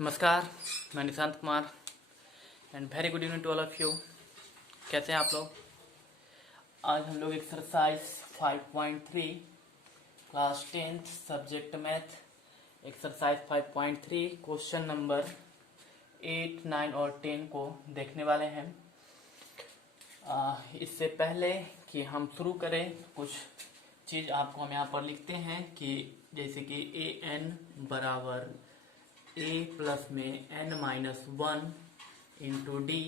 नमस्कार, मैं Nishant Kumar and very good evening to all of you. कैसे हैं आप लोग? आज हम लोग exercise 5.3 class 10th subject math exercise 5.3 question number 8, 9 और 10 को देखने वाले हैं। इससे पहले कि हम शुरू करें, कुछ चीज़ आपको हम यहाँ पर लिखते हैं कि जैसे कि ए एन बराबर ए प्लस में n-1 into D,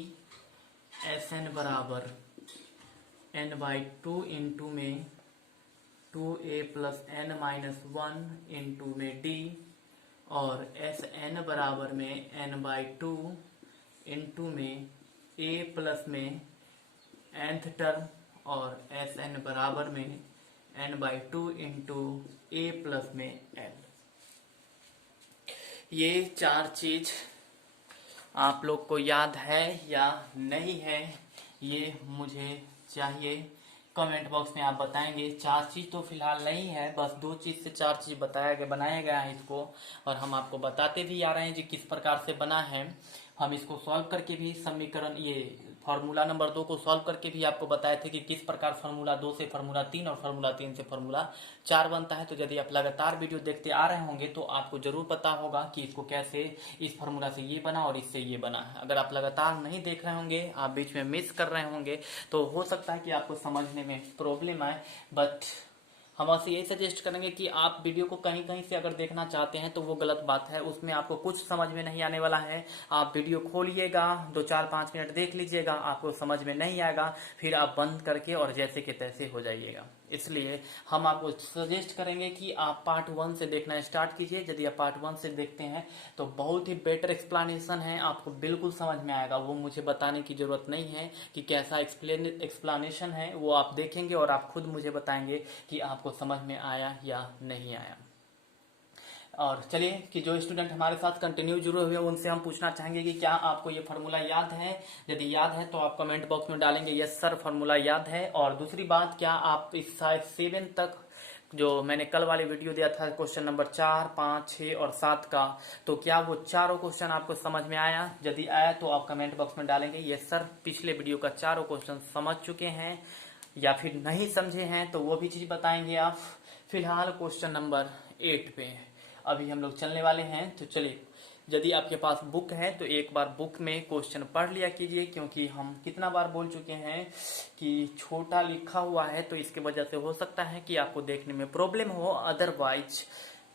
S N बराबर n/2 इंटू में 2a प्लस n-1 इंटू में डी, और एस एन बराबर में n/2 इंटू में a प्लस में nth टर्म, और एस एन बराबर में n/2 इंटू a प्लस में n। ये चार चीज आप लोग को याद है या नहीं है, ये मुझे चाहिए कमेंट बॉक्स में आप बताएंगे। चार चीज तो फिलहाल नहीं है, बस दो चीज से चार चीज बनाया गया है इसको, और हम आपको बताते भी आ रहे हैं जी किस प्रकार से बना है। हम इसको सॉल्व करके भी समीकरण, ये फार्मूला नंबर 2 को सॉल्व करके भी आपको बताए थे कि किस प्रकार फार्मूला 2 से फार्मूला 3 और फार्मूला 3 से फार्मूला 4 बनता है। तो यदि आप लगातार वीडियो देखते आ रहे होंगे तो आपको जरूर पता होगा कि इसको कैसे, इस फार्मूला से ये बना और इससे ये बना है। अगर आप लगातार नहीं देख रहे होंगे, आप बीच में मिस कर रहे होंगे, तो हो सकता है कि आपको समझने में प्रॉब्लम आए। बट हम आपसे यही सजेस्ट करेंगे कि आप वीडियो को कहीं कहीं से अगर देखना चाहते हैं तो वो गलत बात है, उसमें आपको कुछ समझ में नहीं आने वाला है। आप वीडियो खोलिएगा, 2-4-5 मिनट देख लीजिएगा, आपको समझ में नहीं आएगा, फिर आप बंद करके और जैसे के तैसे हो जाइएगा। इसलिए हम आपको सजेस्ट करेंगे कि आप पार्ट 1 से देखना स्टार्ट कीजिए। यदि आप पार्ट 1 से देखते हैं तो बहुत ही बेटर एक्सप्लेनेशन है, आपको बिल्कुल समझ में आएगा। वो मुझे बताने की जरूरत नहीं है कि कैसा एक्सप्लेनेशन है, वो आप देखेंगे और आप खुद मुझे बताएंगे कि आपको समझ में आया या नहीं आया। और चलिए कि जो स्टूडेंट हमारे साथ कंटिन्यू जुड़े हुए हैं उनसे हम पूछना चाहेंगे कि क्या आपको ये फार्मूला याद है। यदि याद है तो आप कमेंट बॉक्स में डालेंगे यस सर फार्मूला याद है। और दूसरी बात, क्या आप इस 7 तक जो मैंने कल वाले वीडियो दिया था क्वेश्चन नंबर 4, 5, 6 और 7 का, तो क्या वो चारों क्वेश्चन आपको समझ में आया? यदि आया तो आप कमेंट बॉक्स में डालेंगे यस सर पिछले वीडियो का चारों क्वेश्चन समझ चुके हैं, या फिर नहीं समझे हैं तो वो भी चीज बताएंगे आप। फिलहाल क्वेश्चन नंबर 8 पे अभी हम लोग चलने वाले हैं। तो चलिए, यदि आपके पास बुक है तो एक बार बुक में क्वेश्चन पढ़ लिया कीजिए, क्योंकि हम कितना बार बोल चुके हैं कि छोटा लिखा हुआ है, तो इसके वजह से हो सकता है कि आपको देखने में प्रॉब्लम हो। अदरवाइज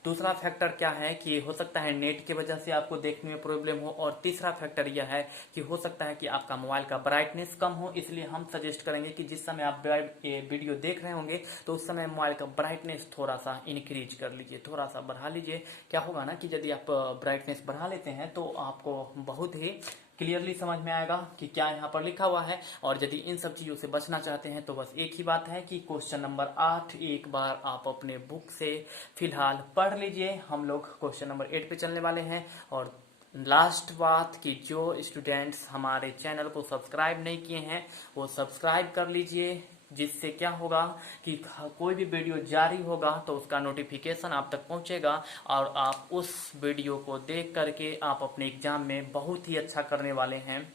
दूसरा फैक्टर क्या है कि हो सकता है नेट की वजह से आपको देखने में प्रॉब्लम हो, और तीसरा फैक्टर यह है कि हो सकता है कि आपका मोबाइल का ब्राइटनेस कम हो। इसलिए हम सजेस्ट करेंगे कि जिस समय आप वीडियो देख रहे होंगे तो उस समय मोबाइल का ब्राइटनेस थोड़ा सा इंक्रीज कर लीजिए, थोड़ा सा बढ़ा लीजिए। क्या होगा ना कि यदि आप ब्राइटनेस बढ़ा लेते हैं तो आपको बहुत ही क्लियरली समझ में आएगा कि क्या यहाँ पर लिखा हुआ है। और यदि इन सब चीजों से बचना चाहते हैं तो बस एक ही बात है कि क्वेश्चन नंबर 8 एक बार आप अपने बुक से फिलहाल पढ़ लीजिए। हम लोग क्वेश्चन नंबर 8 पे चलने वाले हैं। और लास्ट बात कि जो स्टूडेंट्स हमारे चैनल को सब्सक्राइब नहीं किए हैं वो सब्सक्राइब कर लीजिए, जिससे क्या होगा कि कोई भी वीडियो जारी होगा तो उसका नोटिफिकेशन आप तक पहुंचेगा, और आप उस वीडियो को देख करके आप अपने एग्जाम में बहुत ही अच्छा करने वाले हैं,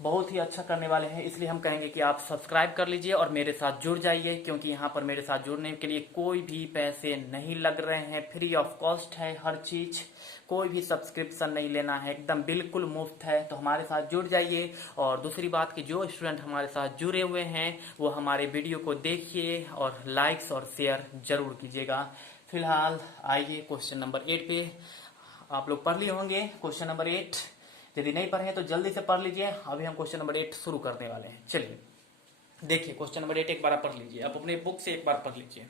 बहुत ही अच्छा करने वाले हैं। इसलिए हम कहेंगे कि आप सब्सक्राइब कर लीजिए और मेरे साथ जुड़ जाइए, क्योंकि यहाँ पर मेरे साथ जुड़ने के लिए कोई भी पैसे नहीं लग रहे हैं, फ्री ऑफ कॉस्ट है हर चीज, कोई भी सब्सक्रिप्शन नहीं लेना है, एकदम बिल्कुल मुफ्त है। तो हमारे साथ जुड़ जाइए। और दूसरी बात कि जो स्टूडेंट हमारे साथ जुड़े हुए हैं वो हमारे वीडियो को देखिए और लाइक्स और शेयर जरूर कीजिएगा। फिलहाल आइए क्वेश्चन नंबर 8 पे। आप लोग पढ़ लिए होंगे क्वेश्चन नंबर 8, यदि नहीं पढ़े तो जल्दी से पढ़ लीजिए। अभी हम क्वेश्चन नंबर 8 शुरू करने वाले हैं। चलिए देखिए क्वेश्चन नंबर 8 एक बार आप पढ़ लीजिए, आप अपने बुक से एक बार पढ़ लीजिए।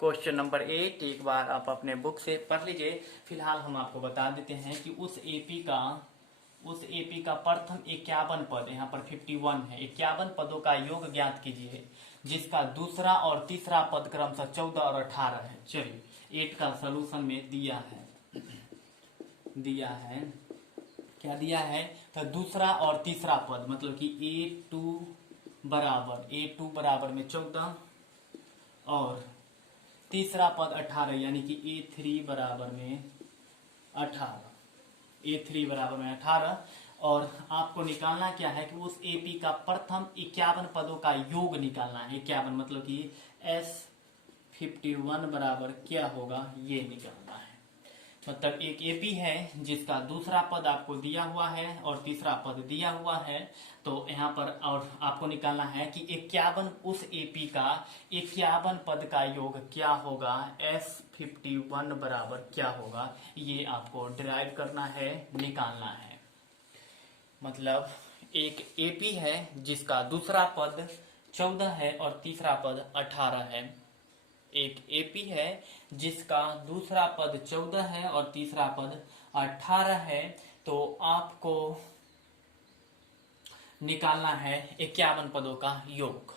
क्वेश्चन नंबर 8 एक बार आप अपने बुक से पढ़ लीजिए। फिलहाल हम आपको बता देते हैं कि उस एपी का प्रथम 51 पद, यहाँ पर 51 है, 51 पदों का योग ज्ञात कीजिए, जिसका दूसरा और तीसरा पद क्रमशः 14 और 18 है। चलिए 8 का सोल्यूशन में दिया है क्या दिया है, तो दूसरा और तीसरा पद, मतलब कि A2 बराबर में 14 और तीसरा पद 18, यानी कि A3 बराबर में 18। A3 बराबर में 18। और आपको निकालना क्या है कि उस एपी का प्रथम 51 पदों का योग निकालना है। 51 मतलब कि S51 बराबर क्या होगा ये निकालना है। मतलब एक एपी है जिसका दूसरा पद आपको दिया हुआ है और तीसरा पद दिया हुआ है, तो यहाँ पर और आपको निकालना है कि 51 उस एपी का 51 पद का योग क्या होगा, S51 बराबर क्या होगा, ये आपको डिराइव करना है, निकालना है। मतलब एक एपी है जिसका दूसरा पद 14 है और तीसरा पद 18 है। एक एपी है जिसका दूसरा पद 14 है और तीसरा पद 18 है, तो आपको निकालना है 51 पदों का योग।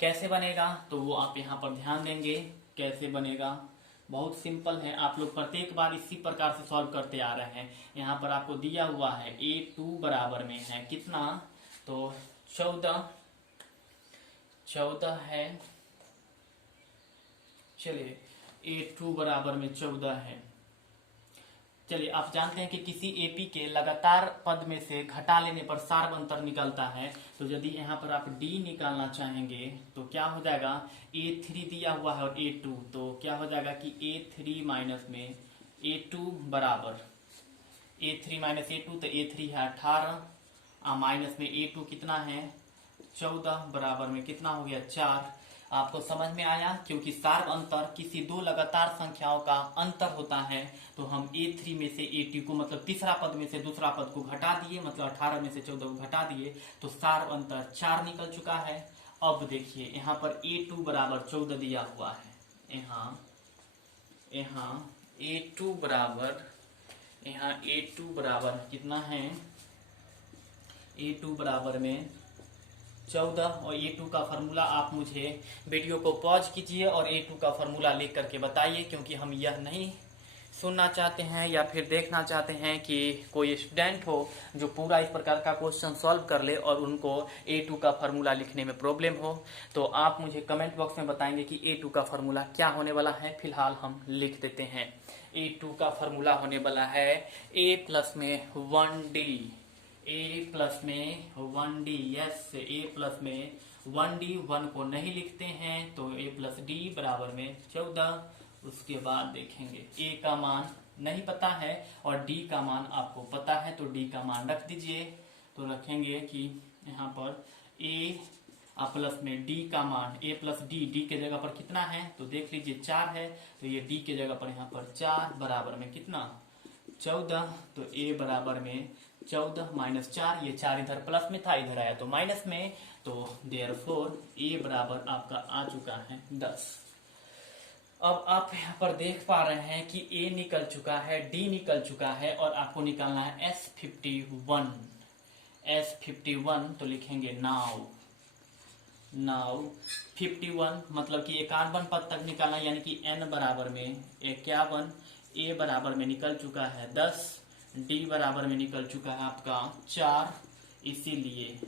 कैसे बनेगा तो वो आप यहाँ पर ध्यान देंगे। कैसे बनेगा, बहुत सिंपल है। आप लोग प्रत्येक बार इसी प्रकार से सॉल्व करते आ रहे हैं। यहाँ पर आपको दिया हुआ है A2 बराबर में है कितना, तो 14 है। चलिए A2 बराबर में 14 है। चलिए आप जानते हैं कि किसी एपी के लगातार पद में से घटा लेने पर सार्व अंतर निकलता है। तो यदि यहाँ पर आप D निकालना चाहेंगे तो क्या हो जाएगा, A3 दिया हुआ है और A2, तो क्या हो जाएगा कि A3 माइनस में A2 बराबर A3 माइनस A2, तो A3 है 18 माइनस में A2 कितना है 14 बराबर में कितना हो गया 4। आपको समझ में आया, क्योंकि सार्व अंतर किसी दो लगातार संख्याओं का अंतर होता है, तो हम A3 में से A2 को मतलब तीसरा पद में से दूसरा पद को घटा दिए, मतलब 18 में से 14 को घटा दिए, तो सार्व अंतर 4 निकल चुका है। अब देखिए यहाँ पर A2 बराबर 14 दिया हुआ है। यहाँ A2 बराबर कितना है, A2 बराबर में 14। और A2 का फार्मूला आप मुझे वीडियो को पॉज कीजिए और A2 का फार्मूला लिख करके बताइए, क्योंकि हम यह नहीं सुनना चाहते हैं या फिर देखना चाहते हैं कि कोई स्टूडेंट हो जो पूरा इस प्रकार का क्वेश्चन सॉल्व कर ले और उनको A2 का फार्मूला लिखने में प्रॉब्लम हो। तो आप मुझे कमेंट बॉक्स में बताएंगे कि A2 का फार्मूला क्या होने वाला है। फिलहाल हम लिख देते हैं। A2 का फार्मूला होने वाला है A प्लस में 1D, A प्लस में 1D, यस A प्लस में 1D, 1 को नहीं लिखते हैं तो A प्लस D बराबर में 14। उसके बाद देखेंगे A का मान नहीं पता है और D का मान आपको पता है, तो D का मान रख दीजिए। तो रखेंगे कि यहाँ पर A प्लस में D का मान A प्लस D के जगह पर कितना है तो देख लीजिए 4 है, तो ये D के जगह पर यहाँ पर 4 बराबर में कितना 14। तो A बराबर में 14 माइनस 4, ये 4 इधर प्लस में था, इधर आया तो माइनस में, तो देयरफॉर A बराबर आपका आ चुका है 10। अब आप यहाँ पर देख पा रहे हैं कि A निकल चुका है, D निकल चुका है और आपको निकालना है S51। S51 तो लिखेंगे नाउ 51 मतलब कि 51 पद तक निकालना, यानी कि N बराबर में 51, A बराबर में निकल चुका है 10, D बराबर में निकल चुका है आपका 4। इसीलिए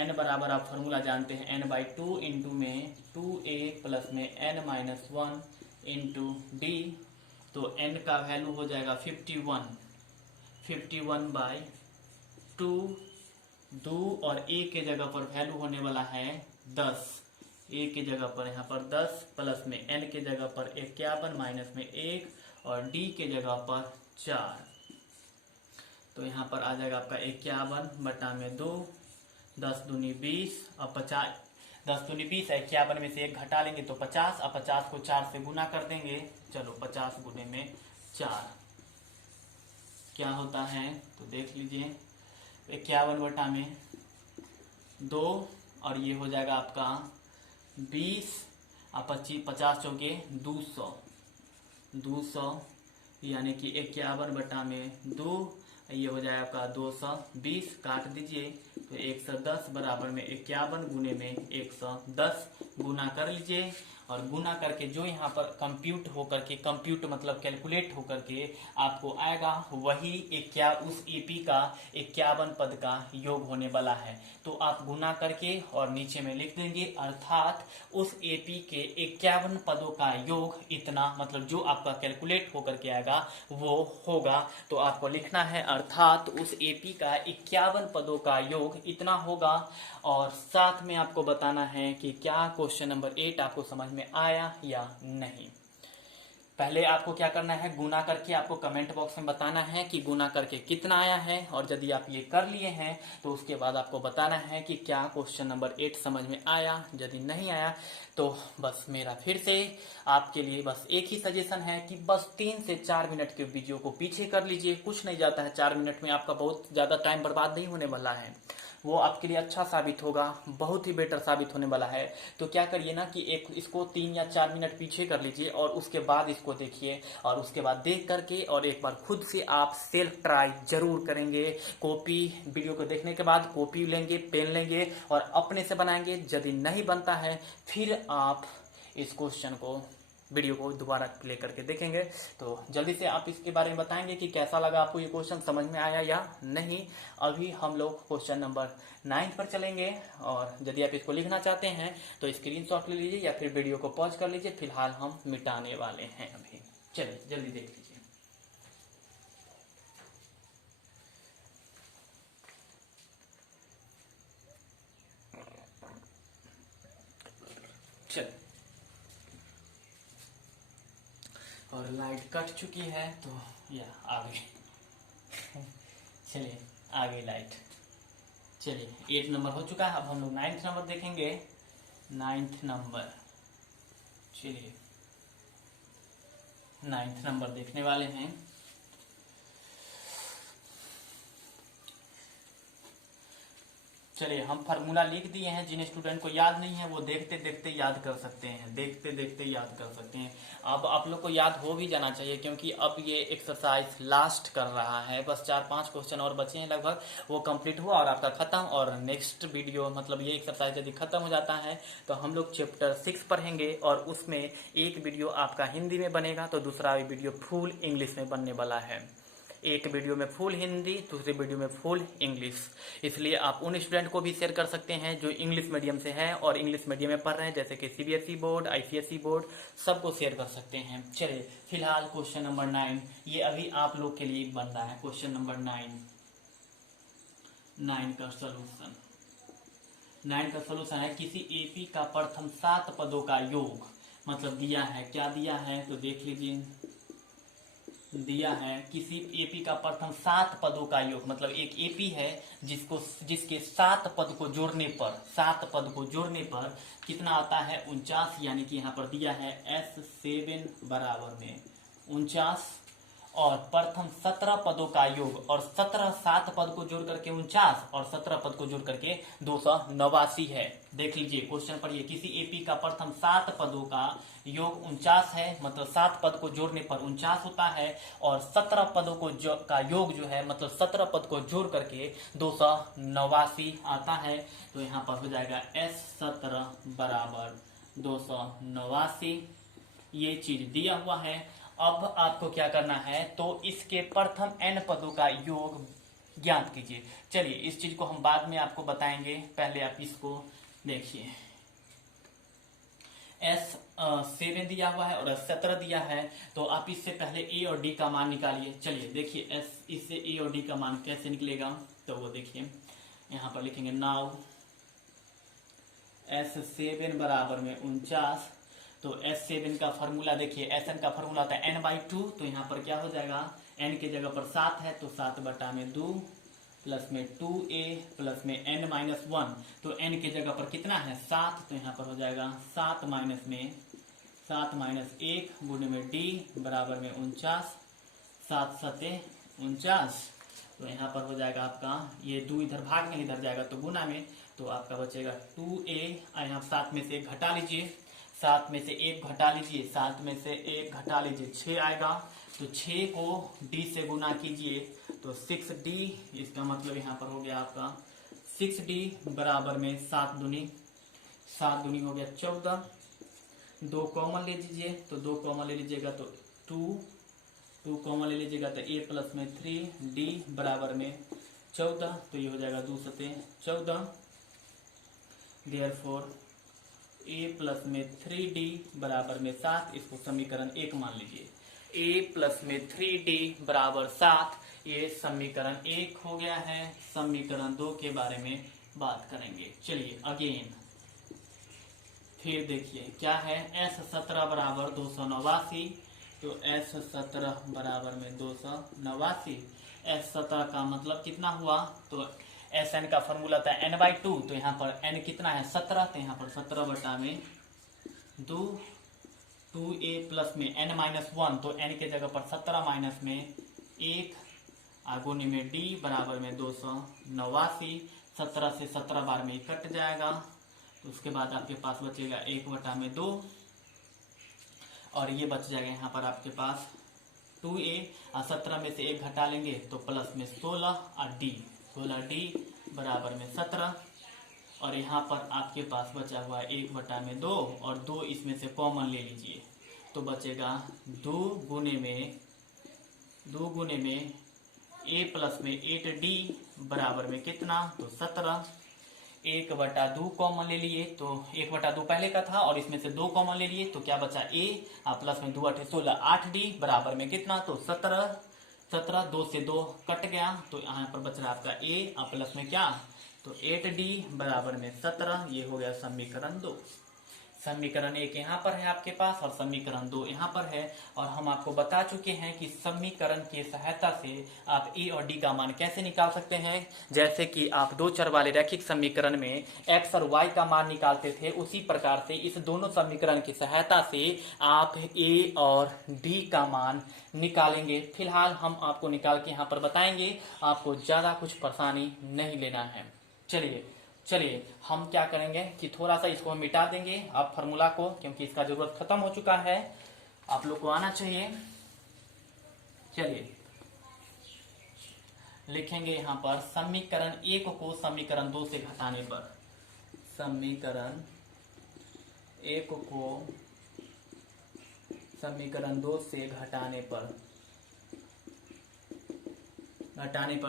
N बराबर आप फॉर्मूला जानते हैं N/2 इंटू में 2A प्लस में N माइनस 1 इंटू D, तो N का वैल्यू हो जाएगा 51/2 2 और A के जगह पर वैल्यू होने वाला है 10। A के जगह पर यहाँ पर 10 प्लस में N के जगह पर 51 माइनस में 1 और D के जगह पर 4, तो यहाँ पर आ जाएगा आपका 51/2, 10 दूनी 20 और 50, 10 दूनी 20 है, 51 में से 1 घटा लेंगे तो 50 और 50 को 4 से गुना कर देंगे। चलो 50 गुने में 4 क्या होता है तो देख लीजिए 51/2 और ये हो जाएगा आपका 20 और 25, 50 चौके 200 यानी कि 51/2, ये हो जाएगा आपका 220, काट दीजिए तो 110 बराबर में 51 गुने में 110 गुना कर लीजिए और गुना करके जो यहाँ पर कंप्यूट होकर के, कंप्यूट मतलब कैलकुलेट होकर के आपको आएगा, वही उस एपी का 51 पद का योग होने वाला है। तो आप गुना करके और नीचे में लिख देंगे, अर्थात उस एपी के 51 पदों का योग इतना, मतलब जो आपका कैलकुलेट होकर के आएगा वो होगा। तो आपको लिखना है अर्थात उस एपी का 51 पदों का योग इतना होगा। और साथ में आपको बताना है कि क्या क्वेश्चन नंबर 8 आपको समझ में आया या नहीं। पहले आपको क्या करना है, गुना करके आपको कमेंट बॉक्स में बताना है कि गुना करके कितना आया है, और यदि आप ये कर लिए हैं तो उसके बाद आपको बताना है कि क्या क्वेश्चन नंबर 8 समझ में आया। यदि नहीं आया तो बस मेरा फिर से आपके लिए बस एक ही सजेशन है कि बस 3 से 4 मिनट के वीडियो को पीछे कर लीजिए। कुछ नहीं जाता है, 4 मिनट में आपका बहुत ज़्यादा टाइम बर्बाद नहीं होने वाला है, वो आपके लिए अच्छा साबित होगा, बहुत ही बेटर साबित होने वाला है। तो क्या करिए ना कि एक इसको 3 या 4 मिनट पीछे कर लीजिए और उसके बाद इसको देखिए, और उसके बाद देख करके और एक बार खुद से आप सेल्फ ट्राई जरूर करेंगे। कॉपी, वीडियो को देखने के बाद कॉपी लेंगे, पेन लेंगे और अपने से बनाएंगे। यदि नहीं बनता है फिर आप इस क्वेश्चन को, वीडियो को दोबारा प्ले करके देखेंगे। तो जल्दी से आप इसके बारे में बताएंगे कि कैसा लगा आपको, ये क्वेश्चन समझ में आया या नहीं। अभी हम लोग क्वेश्चन नंबर 9 पर चलेंगे, और यदि आप इसको लिखना चाहते हैं तो स्क्रीनशॉट ले लीजिए या फिर वीडियो को पॉज कर लीजिए। फिलहाल हम मिटाने वाले हैं अभी। चलिए जल्दी देख लीजिए। चलिए, और लाइट कट चुकी है तो या आगे चलिए आगे लाइट। चलिए 8 नंबर हो चुका है, अब हम लोग 9th नंबर देखेंगे। 9th नंबर, चलिए 9th नंबर देखने वाले हैं। चलिए हम फार्मूला लिख दिए हैं, जिन स्टूडेंट को याद नहीं है वो देखते देखते याद कर सकते हैं, देखते देखते याद कर सकते हैं। अब आप लोग को याद हो भी जाना चाहिए, क्योंकि अब ये एक्सरसाइज लास्ट कर रहा है, बस 4-5 क्वेश्चन और बचे हैं लगभग, वो कंप्लीट हुआ और आपका खत्म। और नेक्स्ट वीडियो मतलब ये एक्सरसाइज यदि खत्म हो जाता है तो हम लोग चैप्टर 6 पढ़ेंगे, और उसमें एक वीडियो आपका हिंदी में बनेगा तो दूसरा वीडियो फुल इंग्लिश में बनने वाला है। एक वीडियो में फुल हिंदी, दूसरे वीडियो में फुल इंग्लिश। इसलिए आप उन स्टूडेंट को भी शेयर कर सकते हैं जो इंग्लिश मीडियम से हैं और इंग्लिश मीडियम में पढ़ रहे हैं, जैसे कि सीबीएसई बोर्ड, आईसीएसई बोर्ड, सबको शेयर कर सकते हैं। चलिए फिलहाल क्वेश्चन नंबर 9 ये अभी आप लोग के लिए बन रहा है। क्वेश्चन नंबर 9 का सोल्यूशन। 9 का सोल्यूशन है, किसी एपी का प्रथम 7 पदों का योग, मतलब दिया है, क्या दिया है तो देख लीजिए। दिया है किसी एपी का प्रथम 7 पदों का योग, मतलब एक एपी है जिसके 7 पद को जोड़ने पर, 7 पद को जोड़ने पर कितना आता है 49, यानी कि यहाँ पर दिया है S7 बराबर में 49, और प्रथम 17 पदों का योग, और 7 पद को जोड़ करके 49 और 17 पद को जोड़ करके 289 है। देख लीजिए क्वेश्चन पढ़िए, किसी एपी का प्रथम 7 पदों का योग 49 है, मतलब 7 पद को जोड़ने पर 49 होता है, और 17 पदों को का योग जो है, मतलब 17 पद को जोड़ करके 289 आता है। तो यहाँ पर हो जाएगा S17 बराबर 289, ये चीज दिया हुआ है। अब आपको क्या करना है, तो इसके प्रथम n पदों का योग ज्ञात कीजिए। चलिए इस चीज को हम बाद में आपको बताएंगे, पहले आप इसको देखिए। S7 दिया हुआ है और S17 दिया है, तो आप इससे पहले A और D का मान निकालिए। चलिए देखिए इससे A और D का मान कैसे निकलेगा, तो वो देखिए यहाँ पर लिखेंगे नाउ S7 बराबर में 49, तो S7 का फॉर्मूला देखिए, Sn का फॉर्मूला होता है n/2, तो यहाँ पर क्या हो जाएगा, n के जगह पर 7 है तो 7/2 प्लस में 2a प्लस में n-1, तो n के जगह पर कितना है 7, तो यहाँ पर हो जाएगा 7 माइनस 1 गुणे में d बराबर में 49, 7 7 49, तो यहाँ पर हो जाएगा आपका, ये 2 इधर भाग में इधर जाएगा तो गुना में, तो आपका बचेगा 2a, यहाँ 7 में से 1 घटा लीजिए, 7 में से 1 घटा लीजिए, 7 में से 1 घटा लीजिए, 6 आएगा, तो 6 को d से गुना कीजिए तो 6d, इसका मतलब यहाँ पर हो गया आपका 6d बराबर में 7 दूनी हो गया 14, दो कॉमन ले लीजिए, तो दो कॉमन ले लीजिएगा तो टू कॉमन ले लीजिएगा तो a प्लस में 3d बराबर में 14, तो ये हो जाएगा 2 सते 14। देयरफॉर a प्लस में 3d बराबर में 7, इसको समीकरण 1 मान लीजिए। a प्लस में 3d बराबर 7, ये समीकरण 1 हो गया है। समीकरण 2 के बारे में बात करेंगे। चलिए अगेन फिर देखिए क्या है, S17 बराबर 289, तो S17 बराबर में 289। S17 का मतलब कितना हुआ, तो Sn का फॉर्मूला था n/2, तो यहाँ पर n कितना है 17, तो यहाँ पर 17 बटा में 2a प्लस में n-1, तो n के जगह पर 17 माइनस में 1 आगुनी में d बराबर में 289। 17 से 17 बार में कट जाएगा, तो उसके बाद आपके पास बचेगा 1 बटा में 2, और ये बच जाएगा यहाँ पर आपके पास 2a, और 17 में से 1 घटा लेंगे तो प्लस में 16 और d बराबर में 17, और यहाँ पर आपके पास बचा हुआ 1 बटा में 2, और 2 इसमें से कॉमन ले लीजिए, तो बचेगा 2 गुने में a प्लस में 8d बराबर में कितना, तो 17। 1 बटा 2 कॉमन ले लिए, तो 1 बटा 2 पहले का था, और इसमें से 2 कॉमन ले लिए, तो क्या बचा a, और प्लस में 2 8 16 8d बराबर में कितना, तो 17। 2 से 2 कट गया, तो यहाँ पर बच रहा आपका a, और प्लस में क्या, तो 8d बराबर में 17। ये हो गया समीकरण 2। समीकरण 1 यहाँ पर है आपके पास, और समीकरण 2 यहाँ पर है। और हम आपको बता चुके हैं कि समीकरण की सहायता से आप a और d का मान कैसे निकाल सकते हैं। जैसे कि आप दो चर वाले रैखिक समीकरण में x और y का मान निकालते थे, उसी प्रकार से इस दोनों समीकरण की सहायता से आप a और d का मान निकालेंगे। फिलहाल हम आपको निकाल के यहाँ पर बताएंगे, आपको ज्यादा कुछ परेशानी नहीं लेना है। चलिए हम क्या करेंगे कि थोड़ा सा इसको मिटा देंगे अब फार्मूला को, क्योंकि इसका जरूरत खत्म हो चुका है, आप लोग को आना चाहिए। चलिए लिखेंगे यहाँ पर समीकरण 1 को समीकरण 2 से घटाने पर, समीकरण 1 को समीकरण 2 से घटाने पर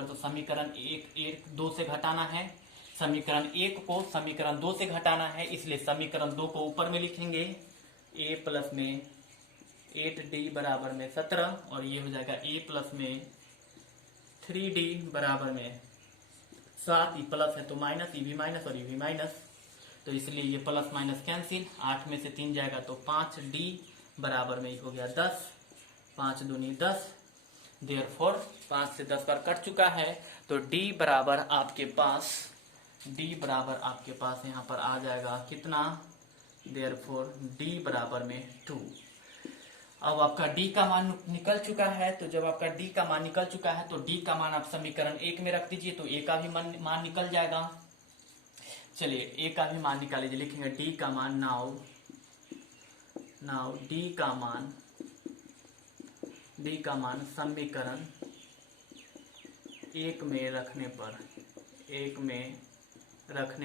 तो समीकरण 1 2 से घटाना है, समीकरण 1 को समीकरण 2 से घटाना है, इसलिए समीकरण 2 को ऊपर में लिखेंगे a प्लस में 8d बराबर में 17, और ये हो जाएगा a प्लस में 3d बराबर में 7। ये प्लस है तो माइनस, ये भी माइनस और ये भी माइनस, तो इसलिए ये प्लस माइनस कैंसिल, 8 में से 3 जाएगा तो 5d बराबर में हो गया 10, 5 दूनी 10। देयरफॉर 5 से 10 बार कट चुका है, तो d बराबर आपके पास यहाँ पर आ जाएगा कितना, देयरफॉर d बराबर में 2। अब आपका d का मान निकल चुका है, तो जब आपका d का मान निकल चुका है तो d का मान आप समीकरण 1 में रख दीजिए, तो a का भी मान निकल जाएगा। चलिए a का भी मान निकाल लीजिए, लिखेंगे d का मान, नाउ d का मान समीकरण 1 में रखने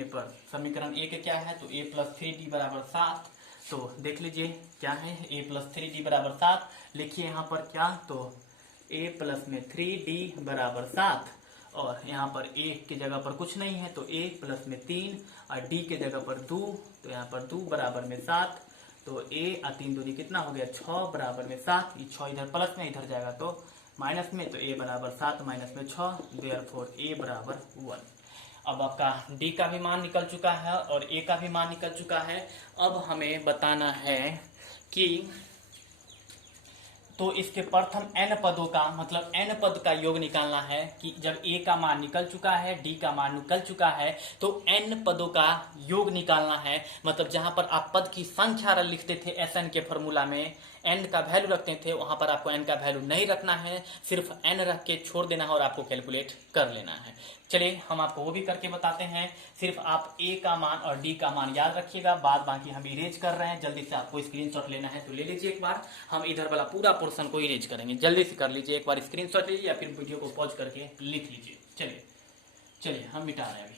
पर समीकरण 1 क्या है, तो a प्लस 3d बराबर 7। तो देख लीजिए क्या है, a प्लस 3d बराबर 7। लिखिए यहाँ पर क्या, तो a प्लस में 3d बराबर 7, और यहाँ पर a की जगह पर कुछ नहीं है, तो a प्लस में 3 और d के जगह पर 2, तो यहाँ पर 2 बराबर में 7, तो a और 3 दूनी कितना हो गया 6 बराबर में 7। ये 6 इधर प्लस में, इधर जाएगा तो माइनस में, तो a बराबर 7 माइनस में 6, देयरफॉर a बराबर 1। अब आपका d का भी मान निकल चुका है और a का भी मान निकल चुका है। अब हमें बताना है कि तो इसके प्रथम n पदों का मतलब n पद का योग निकालना है, कि जब a का मान निकल चुका है, d का मान निकल चुका है, तो n पदों का योग निकालना है। मतलब जहां पर आप पद की संख्या लिखते थे Sn के फॉर्मूला में n का वैल्यू रखते थे, वहां पर आपको n का वैल्यू नहीं रखना है, सिर्फ n रख के छोड़ देना है और आपको कैलकुलेट कर लेना है। चलिए हम आपको वो भी करके बताते हैं। सिर्फ आप a का मान और d का मान याद रखिएगा, बाद बाकी हम इरेज कर रहे हैं। जल्दी से आपको स्क्रीनशॉट लेना है तो ले लीजिए एक बार, हम इधर वाला पूरा पोर्शन को इरेज करेंगे। जल्दी से कर लीजिए, एक बार स्क्रीनशॉट लीजिए या फिर वीडियो को पॉज करके लिख लीजिए। चलिए हम मिटा रहे हैं अभी,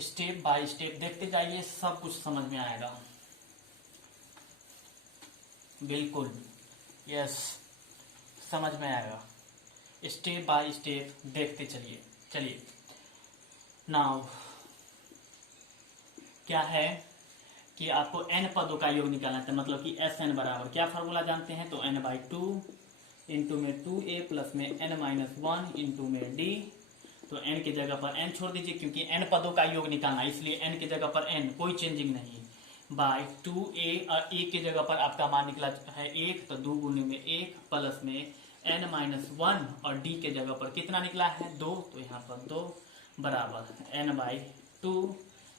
स्टेप बाय स्टेप देखते जाइए, सब कुछ समझ में आएगा। बिल्कुल, यस, समझ में आएगा। स्टेप बाय स्टेप देखते चलिए। चलिए नाउ क्या है कि आपको n पदों का योग निकालना है, मतलब कि Sn बराबर क्या फार्मूला जानते हैं, तो n/2 इंटू में 2a प्लस में n-1 इंटू में d। तो n की जगह पर n छोड़ दीजिए क्योंकि n पदों का योग निकालना, इसलिए n की जगह पर n, कोई चेंजिंग नहीं, बाय 2a, और a की जगह पर आपका मान निकला है 1, तो 2 गुने में 1 प्लस में n-1, और d के जगह पर कितना निकला है 2, तो यहाँ पर 2 बराबर n/2,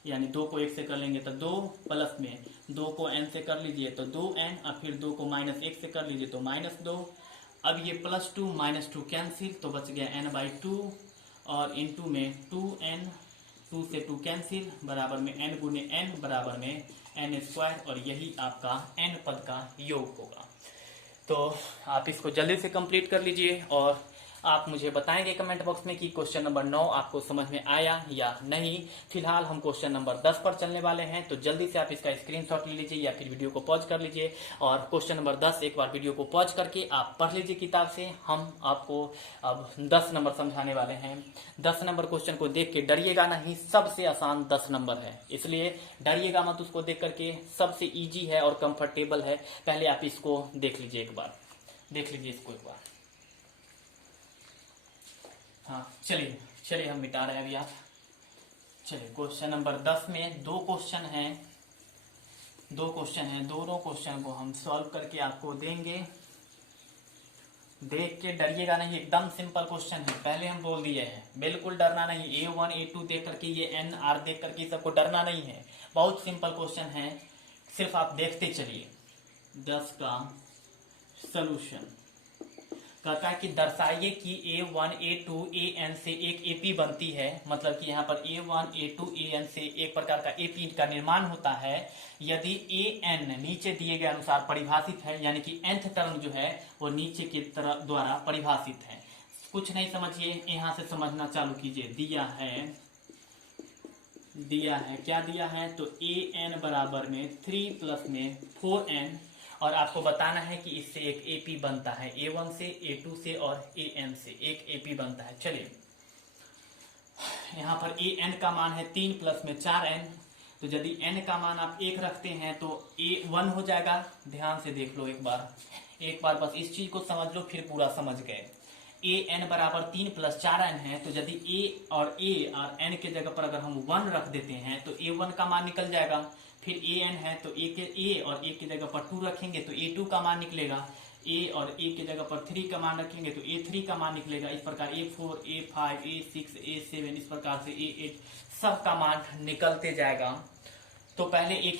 यानी 2 को 1 से कर लेंगे तो 2, प्लस में 2 को n से कर लीजिए तो 2n, और फिर 2 को -1 से कर लीजिए तो -2। अब ये +2 -2 कैंसिल, तो बच गया n/2, और इंटू में 2n, 2 से 2 कैंसिल, बराबर में n गुने n बराबर में n², और यही आपका n पद का योग होगा। तो आप इसको जल्दी से कंप्लीट कर लीजिए, और आप मुझे बताएंगे कमेंट बॉक्स में कि क्वेश्चन नंबर 9 आपको समझ में आया या नहीं। फिलहाल हम क्वेश्चन नंबर 10 पर चलने वाले हैं, तो जल्दी से आप इसका स्क्रीनशॉट ले लीजिए या फिर वीडियो को पॉज कर लीजिए, और क्वेश्चन नंबर 10 एक बार वीडियो को पॉज करके आप पढ़ लीजिए किताब से। हम आपको अब 10 नंबर समझाने वाले हैं। 10 नंबर क्वेश्चन को देख के डरिएगा नहीं, सबसे आसान 10 नंबर है, इसलिए डरिएगा मत उसको देख करके, सबसे ईजी है और कंफर्टेबल है। पहले आप इसको देख लीजिए, एक बार देख लीजिए इसको एक बार। हाँ चलिए हम मिटा रहे हैं अभी आप। चलिए क्वेश्चन नंबर 10 में दो क्वेश्चन हैं, दोनों क्वेश्चन को हम सॉल्व करके आपको देंगे। देख के डरिएगा नहीं, एकदम सिंपल क्वेश्चन है, पहले हम बोल दिए हैं, बिल्कुल डरना नहीं। A1 A2 देख करके, ये NR देख करके सबको डरना नहीं है, बहुत सिंपल क्वेश्चन है, सिर्फ आप देखते चलिए। 10 का सॉल्यूशन कहता है कि दर्शाइए कि A1 A2 AN से एक AP बनती है, मतलब कि यहाँ पर A1 A2 AN से एक प्रकार का AP का निर्माण होता है यदि AN नीचे दिए गए अनुसार परिभाषित है, यानी कि nth टर्म जो है वो नीचे की तरफ द्वारा परिभाषित है। कुछ नहीं समझिए, यहाँ से समझना चालू कीजिए। दिया है क्या दिया है, तो AN बराबर में 3 प्लस में 4n, और आपको बताना है कि इससे एक AP बनता है, A1 से A2 से और AN से एक AP बनता है। चलिए यहाँ पर AN का मान है 3 प्लस में 4n, तो यदि n का मान आप 1 रखते हैं तो A1 हो जाएगा। ध्यान से देख लो एक बार बस इस चीज को समझ लो, फिर पूरा समझ गए। AN बराबर 3 प्लस 4n है, तो यदि A और n के जगह पर अगर हम 1 रख देते हैं तो A1 का मान निकल जाएगा। फिर AN है तो A और A की जगह पर 2 रखेंगे तो A2 का मान निकलेगा। A और A की जगह पर 3 का मान रखेंगे तो A3 का मान निकलेगा। इस प्रकार A4 A5 A6 A7 इस प्रकार से A8 सब का मान निकलते जाएगा। तो पहले एक